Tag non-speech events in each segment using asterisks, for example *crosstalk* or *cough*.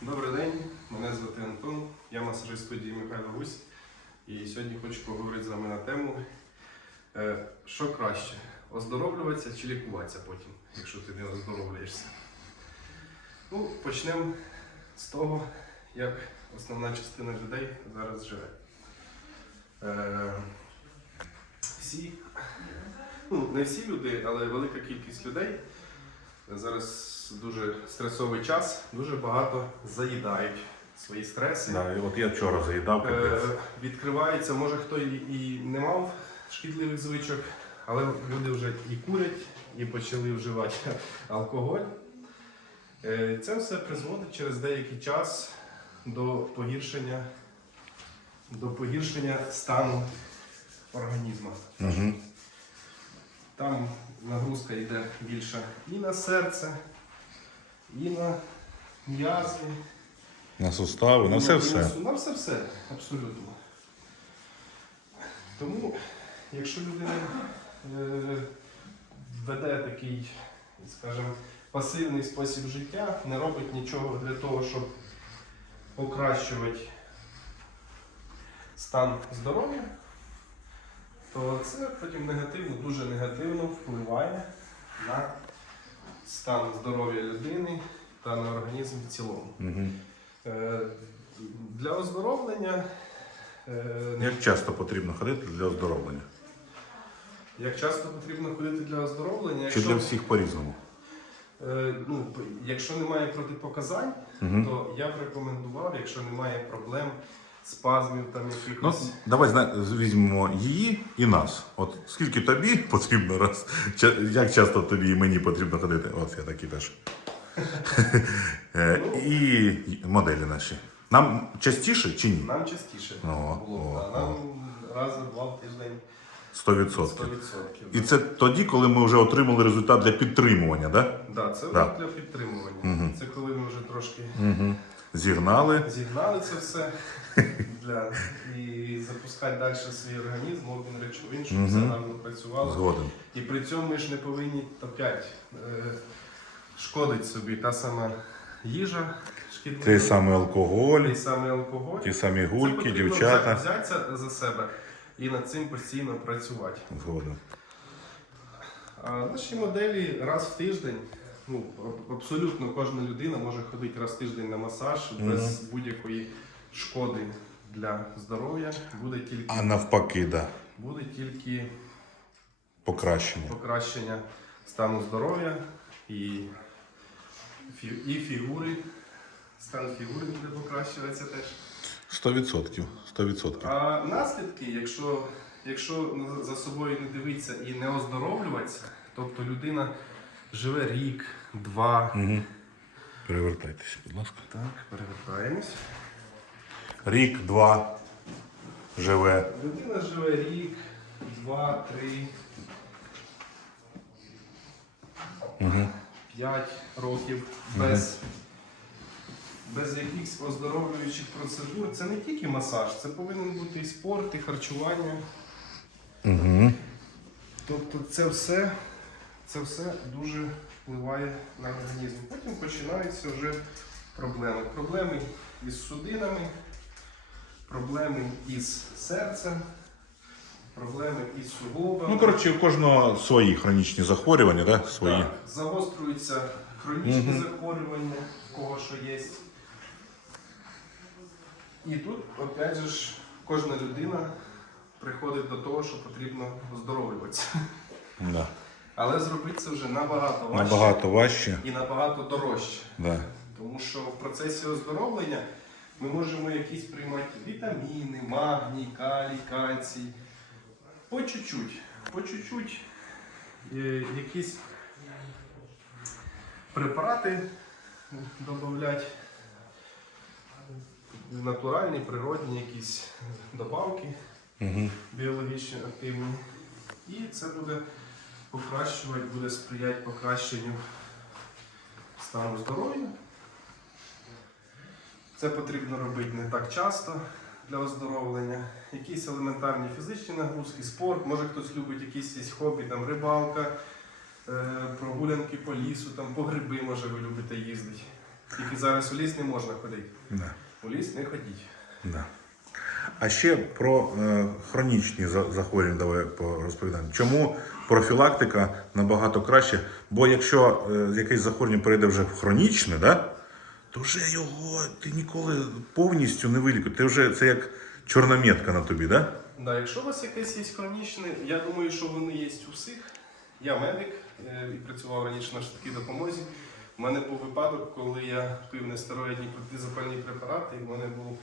Добрий день, мене звати Антон, я масажист студії Михайло Гусь. І сьогодні хочу поговорити з вами на тему, е, що краще, оздоровлюватися чи лікуватися потім, якщо ти не оздоровлюєшся. Ну, почнемо з того, як основна частина людей зараз живе. Е, всі, ну не всі люди, але велика кількість людей Зараз дуже стресовий час, дуже багато заїдають свої стреси. Да, і от я вчора заїдав Е, капець. відкривається, може хто і, і не мав шкідливих звичок, але люди вже і курять, і почали вживати *laughs* алкоголь. Е, це все призводить через деякий час до погіршення, до погіршення стану організму. Угу. Там нагрузка йде більше і на серце, і на м'язи. На сустави, на все-все. На, на все все, абсолютно. Тому, якщо людина е, веде такий, скажімо, пасивний спосіб життя, не робить нічого для того, щоб покращувати стан здоров'я, то це потім негативно, дуже негативно впливає на стан здоров'я людини та на організм в цілому. Угу. Е, Для оздоровлення, е, Як часто потрібно ходити для оздоровлення? як часто потрібно ходити для оздоровлення, Чи якщо, для всіх по-різному? е, ну, якщо немає протипоказань, Угу. то я б рекомендував, якщо немає проблем, спазмів там Ну, якихось. давай зна- візьмемо її і нас. От скільки тобі потрібно раз, ча- як часто тобі і мені потрібно ходити? От я такий теж. *laughs* Е, І моделі наші. Нам частіше чи ні? Нам частіше О, було, о, а нам раз в два в тиждень 100%. 100%. І це тоді, коли ми вже отримали результат для підтримування, так? Да, це Да. для підтримування. Це коли ми вже трошки Угу. Зігнали. зігнали це все для і запускати далі свій організм, обмін речовин, щоб все Мгм. гарно працювало. Згоден. І при цьому ми ж не повинні опять е, шкодити собі та сама їжа шкідлива, Той самий алкоголь, той самий алкоголь. ті самі Це гульки, потрібно дівчата. Взятися за себе і над цим постійно працювати. Згоден. А наші моделі раз в тиждень. Ну, аб- абсолютно кожна людина може ходити раз в тиждень на масаж без будь-якої шкоди для здоров'я. Буде тільки, А навпаки, да. буде тільки Покращення. покращення стану здоров'я і, фі- і фігури. Стан фігури буде покращуватися теж. 100%. 100%. А наслідки, якщо, якщо за собою не дивитися і не оздоровлюватися, тобто людина живе рік, два. Угу. Перевертайтеся, будь ласка. Так, перевертаємось. Рік, два живе. Людина живе рік, два, три, Угу. п'ять років без, без якихось оздоровлюючих процедур. Це не тільки масаж, це повинен бути і спорт, і харчування. Угу. Тобто це все, це все дуже впливає на організм. Потім починаються вже проблеми. Проблеми із судинами, проблеми із серцем, проблеми із суглобами. Ну, коротше, у кожного свої хронічні захворювання, да? свої. Так, загострюються хронічні захворювання, в кого що є. І тут, опять же, ж, кожна людина приходить до того, що потрібно оздоровлюватися. Да. Але зробити це вже набагато важче Набагато важче. і набагато дорожче. Да. Тому що в процесі оздоровлення ми можемо якісь приймати вітаміни, магній, калій, кальцій. По чуть-чуть. По чуть-чуть е, якісь препарати додати. Натуральні, природні якісь добавки Угу. біологічно активні. І це буде покращувати, буде сприяти покращенню стану здоров'я. Це потрібно робити не так часто для оздоровлення. Якісь елементарні фізичні нагрузки, спорт, може хтось любить якісь є хобі, там рибалка, е, прогулянки по лісу, там по гриби, може ви любите їздити. Тільки зараз у ліс не можна ходити. Да. У ліс не ходіть. Да. А ще про е, хронічні захворювання давай розповідаємо. Чому профілактика набагато краще? Бо якщо е, якесь захворювання перейде вже в хронічне, да, то вже його ти ніколи повністю не вилікуєш. Ти вже це як чорна метка на тобі, да? Да, якщо у вас якесь є хронічне, я думаю, що вони є у всіх. Я медик е, і працював раніше на швидкій допомозі. У мене був випадок, коли я пив нестероїдні протизапальні препарати, і в мене був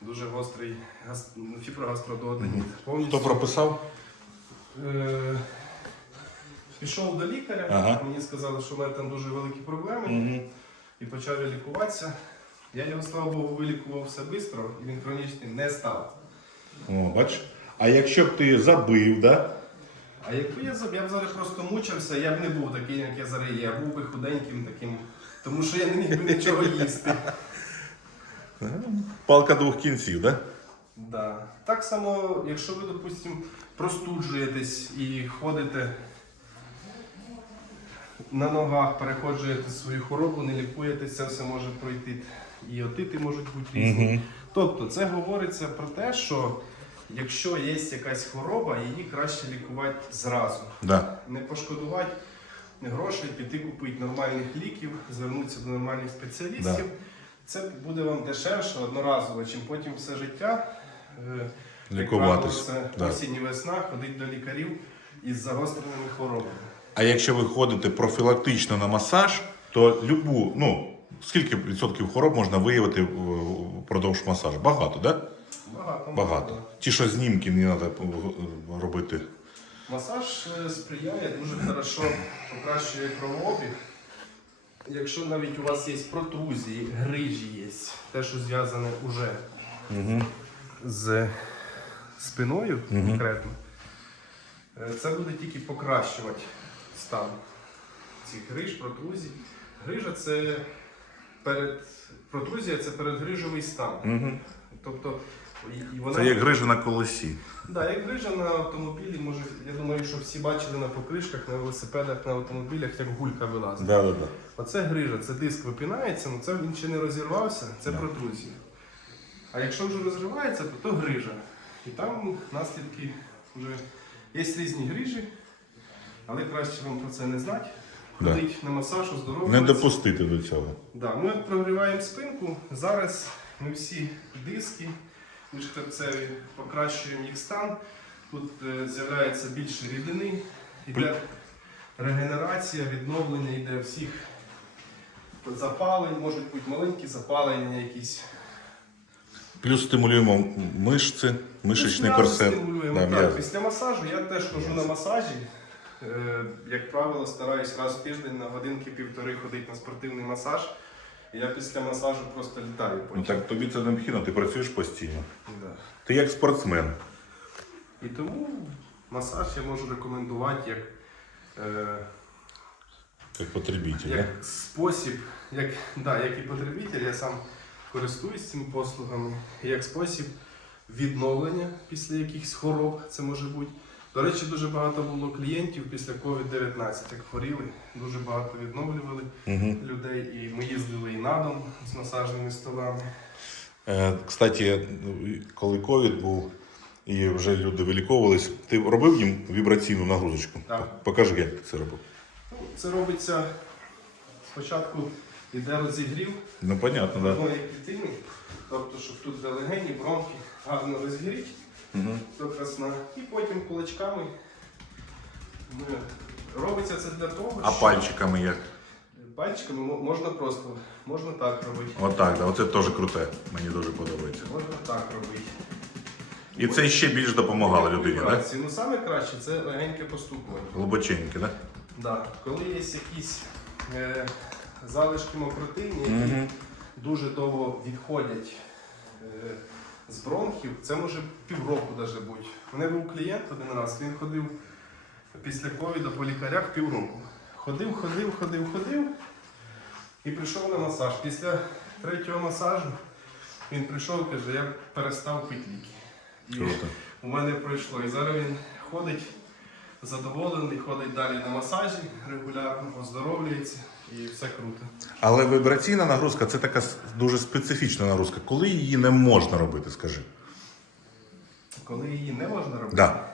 дуже гострий гас... фіброгастродооденіт. Повністю прописав? е... пішов до лікаря, Ага. мені сказали, що в мене там дуже великі проблеми, Угу. І почав лікуватися. Я його, слава Богу, вилікував все швидко, і він хронічний не став. О, бач. А якщо б ти забив, да? А якби я заб- я б зараз просто мучився, я б не був такий, як я зараз є. Я був би худеньким таким, тому що я не міг би нічого їсти. *laughs* Палка двох кінців, да? Да. Так само, якщо ви, допустимо, простуджуєтесь і ходите на ногах, переходжуєте свою хворобу, не лікуєтесь, це все може пройти. І отити можуть бути різні. Угу. Тобто це говориться про те, що якщо є якась хвороба, її краще лікувати зразу. Да. не пошкодувати грошей, піти купити нормальних ліків, звернутися до нормальних спеціалістів. Це буде вам дешевше одноразово, чим потім все життя. е, Це Да. осінь і весна, ходить до лікарів із загостреними хворобами. А якщо ви ходите профілактично на масаж, то любу, ну, скільки відсотків хвороб можна виявити е, впродовж масажу? Багато, да? Багато. Багато. Ті, що знімки не треба робити. Масаж е, сприяє дуже хорошо, покращує кровообіг. Якщо навіть у вас є протрузії, грижі є, те, що зв'язане уже Угу. з спиною Мгм. конкретно, е, це буде тільки покращувати стан цих гриж, протрузій. Грижа це перед протрузія це передгрижовий стан. Угу. Тобто і- вона Це як грижа на колесі. Да, як грижа на автомобілі, може, я думаю, що всі бачили на покришках, на велосипедах, на автомобілях, як гулька вилазить. Да, да, да. Оце грижа, це диск випинається, але це він ще не розірвався, це Да. протрузія. А якщо вже розривається, то то грижа. І там наслідки вже є різні грижі, але краще вам про це не знати. Да. Ходить на масаж, Не допустити до цього. Да, ми прогріваємо спинку. Зараз ми всі диски міжхребцеві покращуємо їх стан. Тут е, з'являється більше рідини, йде регенерація, відновлення йде всіх запалень, можуть бути маленькі запалення якісь. Плюс стимулюємо мишці, мишечний корсет. стимулюємо. Да, так, після масажу я теж хожу на масажі. Е, Як правило, стараюсь раз в тиждень на годинки-півтори ходити на спортивний масаж. І я після масажу просто літаю Ну потім. так тобі це необхідно, ти працюєш постійно. Да. Ти як спортсмен. І тому масаж я можу рекомендувати як, е, Як потребитель. як да? спосіб, як, да, як і потребитель, я сам користуюсь цими послугами, як спосіб відновлення після якихось хвороб, це може бути. До речі, дуже багато було клієнтів після COVID-19, як хворіли, дуже багато відновлювали Угу. людей, і ми їздили і на дом з масажними столами. Е, Кстати, коли ковід був і вже люди виліковувались, ти робив їм вібраційну нагрузочку? Так. Покажи, як ти це робив. Ну, Це робиться спочатку йде розігрів. Ну, понятно, так. одної тобто, щоб тут легені, бронхи гарно розгоріть Да. Угу. до красна. І потім кулачками ми... робиться це для того, А що пальчиками як? пальчиками можна просто, можна так робити, Отак, да. Оце теж круте. Мені дуже подобається. можна так робити. І це ще більш допомагало людині, так? Ну саме краще це легеньке постукування. Глибоченьке, так? Да. Коли є якісь е, залишки мокротині, які Мгм. дуже довго відходять е, з бронхів, це може півроку навіть бути. У мене був клієнт один раз, він ходив після ковіду по лікарях півроку. Ходив, ходив, ходив, ходив і прийшов на масаж. Після третього масажу він прийшов і каже, я перестав пити ліки. І у мене пройшло. І зараз він ходить задоволений, ходить далі на масажі регулярно, оздоровлюється. І все круто. Але вібраційна нагрузка це така дуже специфічна нагрузка. Коли її не можна робити, скажи. Коли її не можна робити, Да.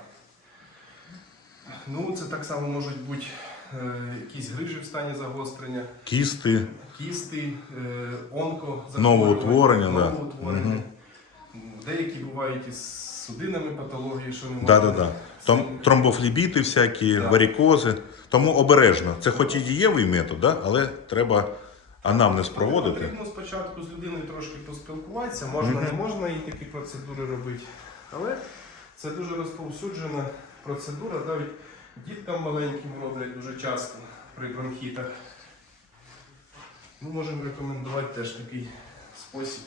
ну це так само можуть бути е, якісь грижі в стані загострення, Кісти, кісти, е, онко, Новоутворення, да. новоутворення. Деякі бувають із судинами патології, що не да, можна да, да. з тромбофлібіти всякі, Да. варікози. Тому обережно. Це хоч і дієвий метод, да? але треба анамнез проводити. Потрібно спочатку з людиною трошки поспілкуватися, можна, не можна і такі процедури робити. Але це дуже розповсюджена процедура, навіть діткам маленьким роблять дуже часто при бронхітах. Ми можемо рекомендувати теж такий спосіб,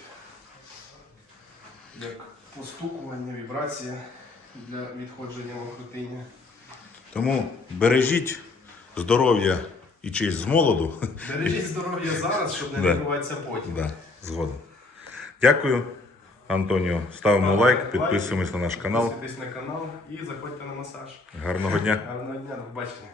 як постукування, вібрація для відходження мокротиння. Тому бережіть здоров'я і честь з молоду. Бережіть здоров'я зараз, щоб не Да. лікуватися потім. Да, згодом. Дякую, Антоніо. Ставимо лайк, підписуємось на наш канал. Підписуйтесь на канал і заходьте на масаж. Гарного дня. Гарного дня, до побачення.